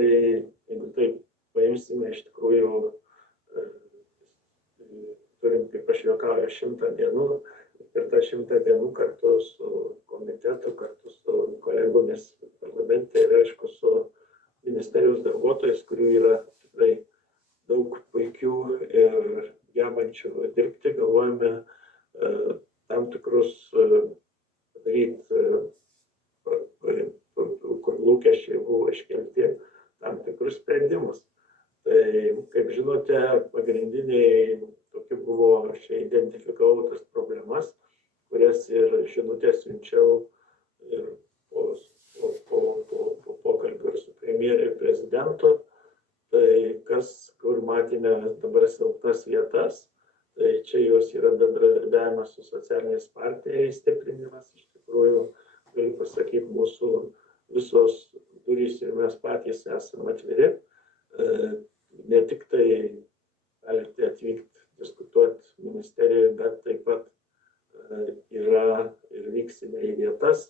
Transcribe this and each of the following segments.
Tai jeigu taip paimsime, iš tikrųjų turim, kaip aš juokauju, 100 dienų ir tą 100 dienų kartu su komitetu, kartu su kolegomis parlamente ir aišku su ministerijos darbuotojais, kurių yra tikrai daug puikių ir gebančių dirbti, galvojame tam tikrus padaryti, kur lūkesčiai buvo iškelti, tam tikrus sprendimus. Tai, kaip žinote, pagrindiniai tokie buvo, aš identifikavau tas problemas, kurias ir žinutės siunčiau ir po pokalbio ir su premjeru ir prezidentu. Tai kur matėme dabar silpnas vietas, tai čia jos yra bendradarbiavimas su socialiniais partneriais stiprinimas. Iš tikrųjų, galiu pasakyti, mūsų visos durys ir mes patys esame atviri. Ne tik tai galite atvykti, diskutuoti ministerijoje, bet taip pat yra ir vyksime į vietas,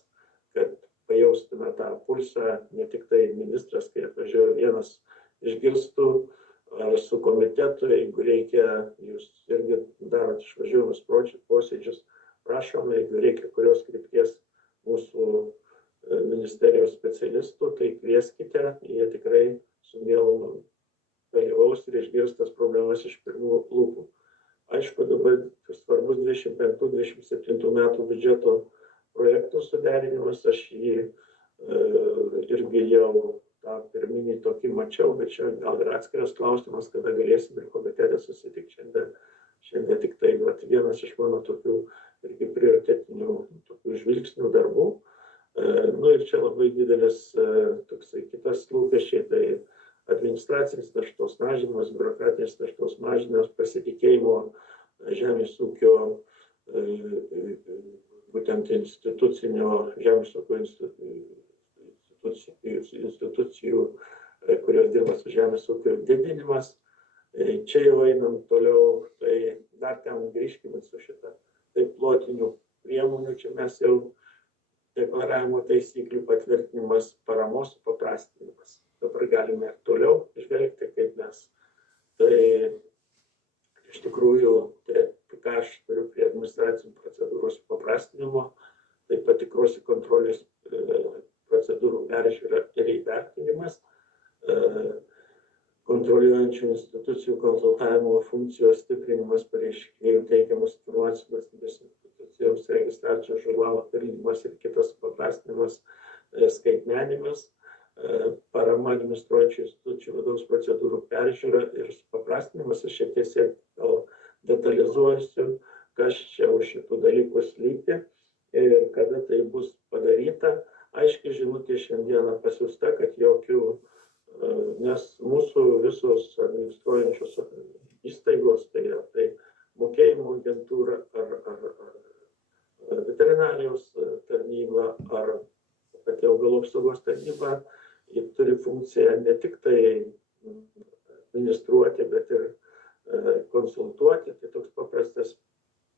kad pajaustume tą pulsą, ne tik tai ministras, kai atvažiuoja vienas, išgirstų ar su komitetu, jeigu reikia, jūs irgi darot išvažiuojamus posėdžius, prašom, jeigu reikia kurios krypties mūsų ministerijos specialistų, tai kvieskite, jie tikrai su mielu dalyvaus ir išgirs tas problemas iš pirmų lūpų. Aišku, dabar svarbus 25-27 metų biudžeto projektų suderinimas, aš jį irgi jau tą pirminį tokį mačiau, bet čia gal ir atskiras klausimas, kada galėsim ir komitete susitikti. Šiandien tik tai vienas iš mano tokių irgi prioritetinių tokių žvilgsnių darbų. Ir čia labai didelis toksai kitas lūkesčiai, tai administracinis naštos mažinimas, biurokratinės naštos mažinimas, pasitikėjimo žemės ūkio, būtent institucinio žemės ūkio institucijų, kurios dirba su žemės ūkio didinimas. Čia jau einam toliau, tai dar ten grįžkime su šitą. Tai plotinių priemonių, čia mes jau deklaravimo taisyklių patvirtinimas, paramos paprastinimas. Dabar galime ir toliau žvelgti, kaip mes. Tai iš tikrųjų, ką aš turiu prie administracinių procedūros paprastinimo, tai patikros ir kontrolės procedūrų peržiūra ir įvertinimas, kontroliuojančių institucijų konsultavimo funkcijos stiprinimas, pareiškėjų teikiamus informacijos valstybės institucijoms, registracijos žurnalo dalymas ir kitas paprastinimas, skaitmenimas, parama administruojančių institucijų vidaus procedūrų peržiūra ir paprastinimas. Aš šiek tiek gal detalizuosiu, kas čia už šitų dalykų slypi ir kada tai bus padaryta. Aiškiai žinutė šiandieną pasiųsta, kad jokių, nes mūsų visos administruojančios įstaigos, tai mokėjimo agentūra ar veterinarijos tarnyba ar pati augalų apsaugos tarnyba, jie turi funkciją ne tik tai administruoti, bet ir konsultuoti. Tai toks paprastas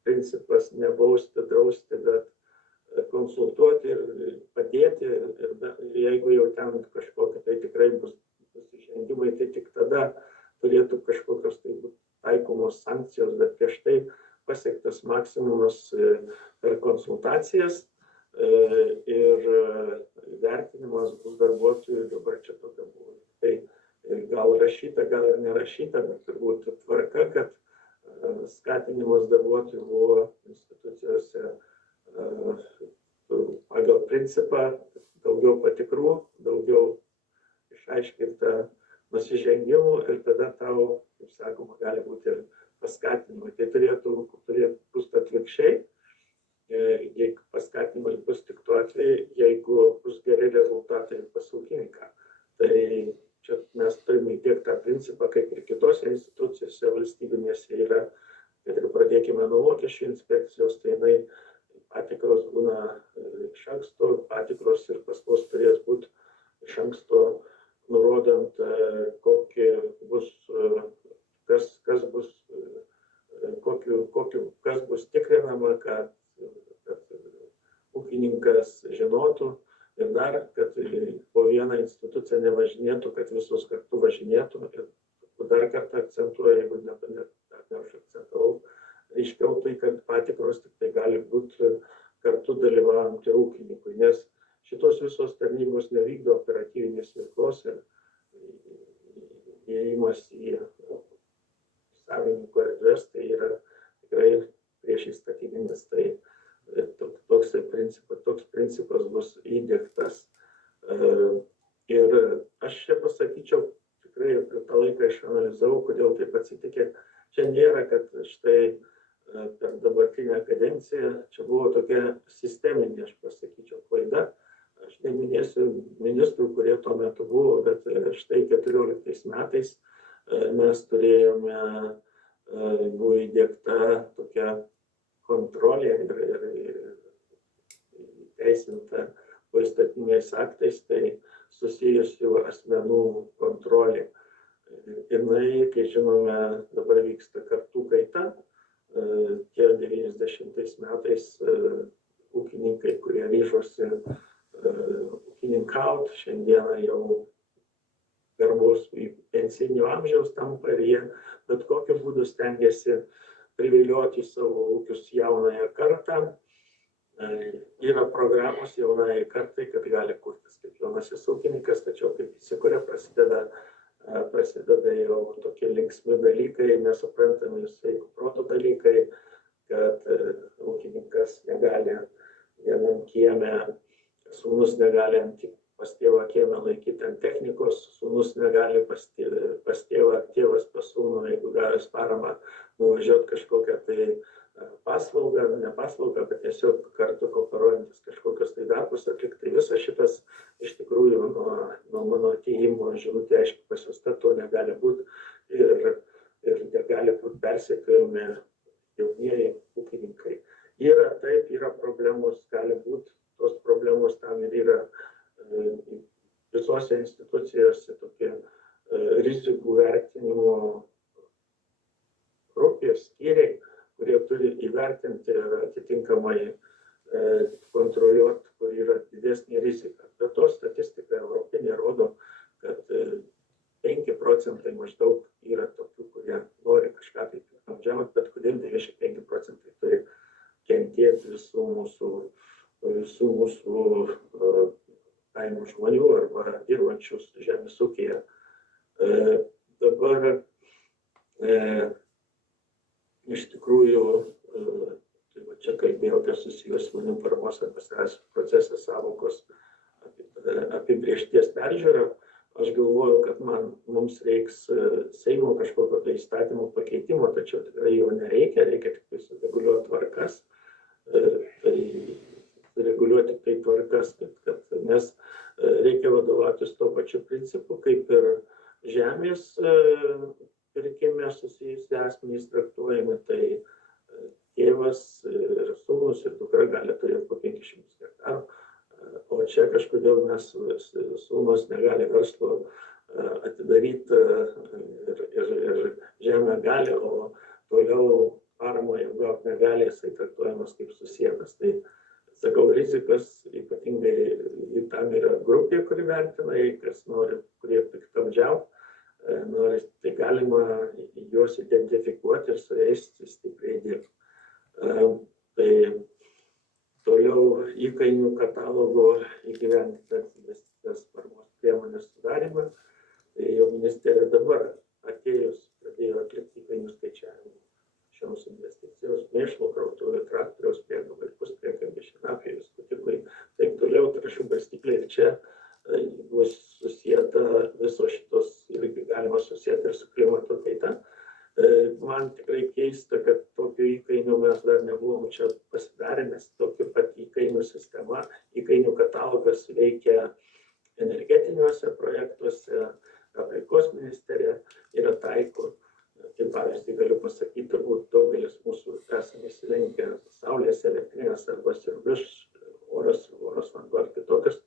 principas - nebausti, drausti, bet konsultuoti ir padėti. Ir jeigu jau ten kažkokie tai tikrai bus nusižengimai, tai tik tada turėtų kažkokios tai būti taikomos sankcijos, bet prieš tai pasiektas maksimumas per konsultacijas ir vertinimas bus darbuotojų. Dabar čia tokia buvo. Tai gal rašyta, gal ir nerašyta, bet turbūt tvarka, kad skatinimas darbuotojų buvo institucijose pagal principą daugiau patikrų, daugiau išaiškinta nusižengimų ir tada tau, kaip sakoma, gali būti ir paskatinimai. Tai turėtų būti atvirkščiai. Jeigu paskatinimai bus tik tuo atveju, jeigu bus geri rezultatai pas ūkininką. Tai čia mes turime įdiegti tą principą, kaip ir kitose institucijose valstybinėse yra, kad ir pradėkime nuo mokesčių inspekcijos, tai jinai patikros būna iš anksto, patikros ir pas mus turės būti iš anksto nurodant, kas bus tikrinama, kad ūkininkas žinotų, Ir dar, kad po vieną instituciją nevažinėtų, kad visus kartu važinėtų. Ir dar kartą akcentuoju, jeigu neužakcentavau, aiškiau tai, kad patikros tik tai gali būti kartu dalyvaujant ir ūkininkui, nes šitos visos tarnybos nevykdo operatyvinės veiklos ir įėjimas į savininko erdvės, tai yra tikrai priešįstatyminis. Tai toks principas bus įdiegtas. Ir aš čia pasakyčiau, tikrai per tą laiką išanalizavau, kodėl taip atsitikė. Čia nėra, kad štai per dabartinę kadenciją čia buvo tokia sisteminė, aš pasakyčiau, klaida. Aš neminėsiu ministrų, kurie tuo metu buvo, bet štai 14 metais mes turėjome, buvo įdiegta tokia kontrolė ir teisinta poįstatyminiais aktais, tai susijusių asmenų kontrolė. Jinai, kai žinome, dabar vyksta kartų kaita. Tie 90 metais ūkininkai, kurie ryžosi ūkininkauti, šiandieną jau garbaus pensinio amžiaus tampa ir jie bet kokiu būdu stengiasi privilioti savo ūkius jaunąją kartą. Yra programos jaunai kartai, kad gali kurtis kaip jaunasis ūkininkas, tačiau kaip įsikuria, prasideda jau tokie linksmi dalykai, nesuprantami sveiko proto dalykai, kad ūkininkas negali vienam kieme, sūnus negali pas tėvą kiemę laikyti ant technikos, sūnus negali pas tėvą, tėvas pas sūnų, jeigu gavęs paramą, nuvažiuoti kažkokią tai paslaugą, ne paslaugą, bet tiesiog kartu kooperuojantis kažkokius tai darbus atlikti. Tai visas šitas iš tikrųjų nuo mano atėjimo žinutė aiškiai pasiųsta, to negali būti ir negali būti persekiojami jaunieji ūkininkai. Yra problemos, gali būti, tos problemos tam ir yra visose institucijose tokie rizikų vertinimo grupės, skyriai, kurie turi įvertinti ir atitinkamai kontroliuoti, kur yra didesnė rizika. Bet to statistika europinė rodo, kad 5% maždaug yra tokių, kurie nori kažką tai piktnaudžiauti, bet kodėl 95% turi kentėti visų mūsų kaimo žmonių arba dirbančius žemės ūkyje. Dabar iš tikrųjų, tai čia kalbėjau apie susijęs žmonių paramos arba procesas sąvokos apibrėžties peržiūrą. Aš galvoju, kad mums reiks Seimo kažkokio tai įstatymų pakeitimo, tačiau tikrai jo nereikia, reikia tik tai sureguliuoti tvarkas. Reguliuoti tai tvarkas, nes reikia vadovautis tuo pačiu principu, kaip ir žemės pirkime susijusi asmenys traktuojami, tai tėvas ir sūnus ir dukra gali turėti po 500 hektarų, o čia kažkodėl mes sūnus negali verslo atidaryti ir žemę gali, o toliau paramą jau gauti negali, jisai traktuojamas kaip susietas. Tai sakau, rizikas ypatingai tam yra grupė, kuri vertina, kas nori, kurie piktnaudžiauja. Tai galima juos identifikuoti ir su jais stipriai dirbti. Tai toliau įkainių katalogo įgyvendintas paramos priemonės sudarymą. Tai jau ministerija dabar atėjus pradėjo atlikti įkainių skaičiavimą šioms investicijos, mėšlo krautuvė, traktoriaus priedų, puspriekabė, šienapjovė, skutiklai, taip toliau, trąšų barstykliai. Ir čia bus susieta visos šitos, irgi galima susieti ir su klimato kaita. Man tikrai keista, kad tokių įkainių mes dar nebuvom čia pasidarę, nes tokia pat įkainių sistema, įkainių katalogas veikia energetiniuose projektuose, aplinkos ministerija yra taiko. Kaip pavyzdį galiu pasakyti, turbūt daugelis mūsų esame įsilenkę saulės elektrinės arba siurblius, oras vanduo ar kitokius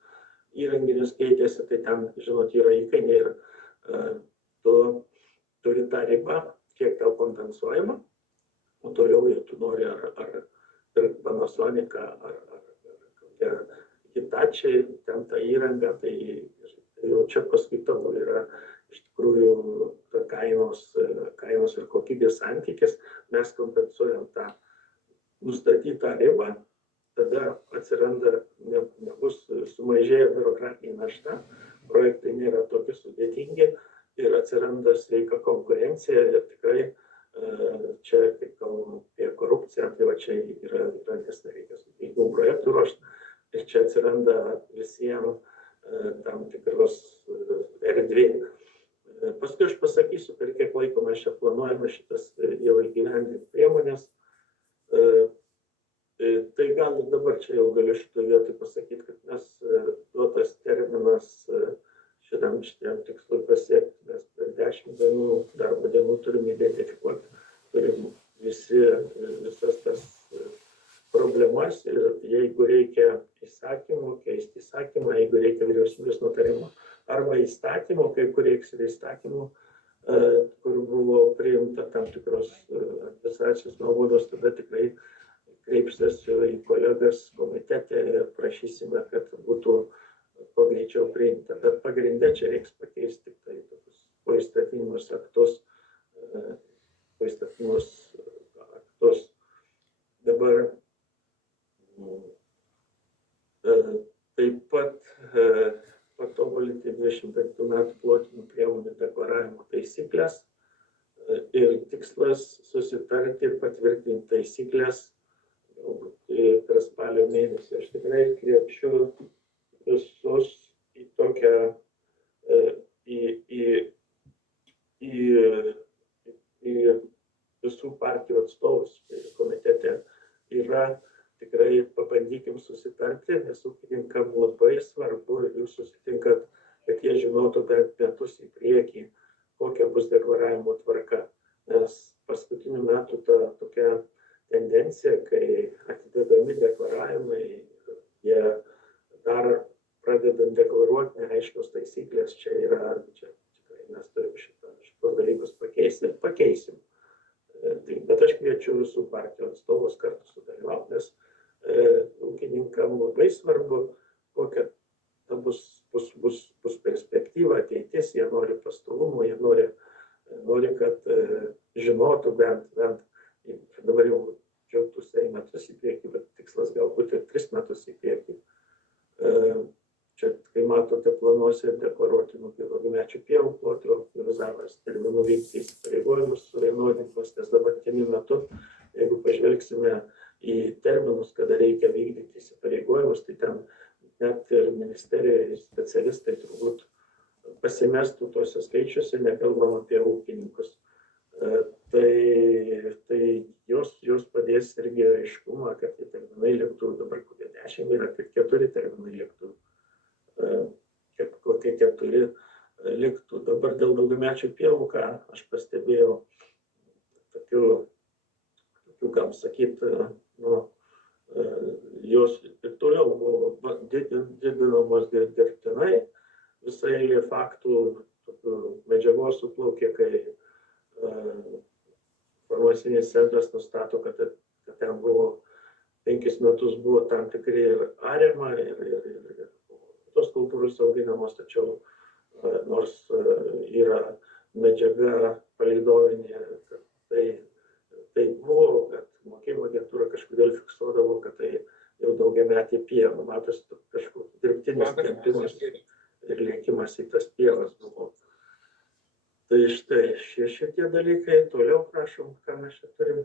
įrenginius keitėsi, tai ten, žinot, yra įkainiai ir tu turi tą ribą, kiek tau kompensuojama, o toliau jau tu nori ar pirkti Panasoniką, ar kokią Hitachi, ten ta įranga, tai jau čia paskui tavo yra iš tikrųjų kainos ir kokybės santykis, mes kompensuojam tą nustatytą ribą, tada atsiranda, nebus sumažėję biurokratinė našta, projektai nėra tokie sudėtingi ir atsiranda sveika konkurencija ir tikrai čia, kai kalbam apie korupciją, tai va čia yra nes nereikia sudėtingų projektų ruošti ir čia atsiranda visiems tam tikros erdvė. Paskui aš pasakysiu, per kiek laiko mes čia planuojame šitas jau įgyvendinti priemonės. Tai gal dabar čia jau galiu šitoje vietoje pasakyti, kad mes duotas terminas šitiem tikslui pasiekti, mes per 10 dienų, darbo dienų turim identifikuoti, turim visas tas problemas ir jeigu reikia įsakymų, keisti įsakymą, jeigu reikia vyriausybės nutarimo arba įstatymų, kai kur reiks ir įstatymų, kur buvo priimta tam tikros administracijos nuobaudos, tada tikrai kreipsiuosi į kolegas komitete ir prašysime, kad būtų kuo greičiau priimta. Bet pagrinde čia reiks pakeisti tik tai tokius poįstatyminius aktus. Dabar taip pat patobulinti 25 metų plotinių priemonių deklaravimo taisyklės ir tikslas susitarti ir patvirtinti taisyklės per spalio mėnesį. Aš tikrai kviečiu visus į tokią, į visų partijų atstovus komitete yra tikrai pabandykim susitarti, nes ūkininkam labai svarbu ir jūs susitinkat, kad jie žinotų bent metus į priekį, kokia bus deklaravimo tvarka. Nes paskutinių metų ta tokia tendencija, kai atidedami deklaravimai, jie dar pradedant deklaruoti neaiškios taisyklės, čia tikrai mes turim šitos dalykus pakeisti ir pakeisim. Bet aš kviečiu visų partijų atstovus kartu sudalyvauti, nes ūkininkam labai svarbu, kokia ta bus perspektyva, ateitis, jie nori pastovumo, jie nori, kad žinotų bent dabar jau džiaugtųsi metus į priekį, bet tikslas galbūt ir 3 metus į priekį. Čia, kai matote planuose deklaruotinų daugiamečių pievų plotų optimizavimas, terminų vykti įsipareigojimus suvienodinimas, nes dabartiniu metu, jeigu pažvelgsime į terminus, kada reikia vykdyti įsipareigojimus, tai ten net ir ministerija ir specialistai turbūt pasimestų tose skaičiuose, nekalbam apie ūkininkus. Tai jos padės irgi aiškumą, kad tie terminai liktų, dabar kokie 10 yra, kad 4 terminai liktų. Kokie 4 liktų. Dabar dėl daugiamečių pievų, ką aš pastebėjau, tokių, kam sakyti, jos ir toliau buvo didinamos dirbtinai, visai eilė faktų, medžiagos suplaukė, kai informacinis centras nustato, kad ten buvo 5 metus buvo tam tikri ir ariama, ir tos kultūros auginamos, tačiau nors yra medžiaga palydovinė, tai buvo, kad mokėjimo agentūra kažkodėl fiksuodavo, kad tai jau daugiametė pieva, matosi kažkoks dirbtinis tempimas ir lėkimas į tas pievas buvo. Tai štai šitie dalykai, toliau prašom, ką mes čia turim.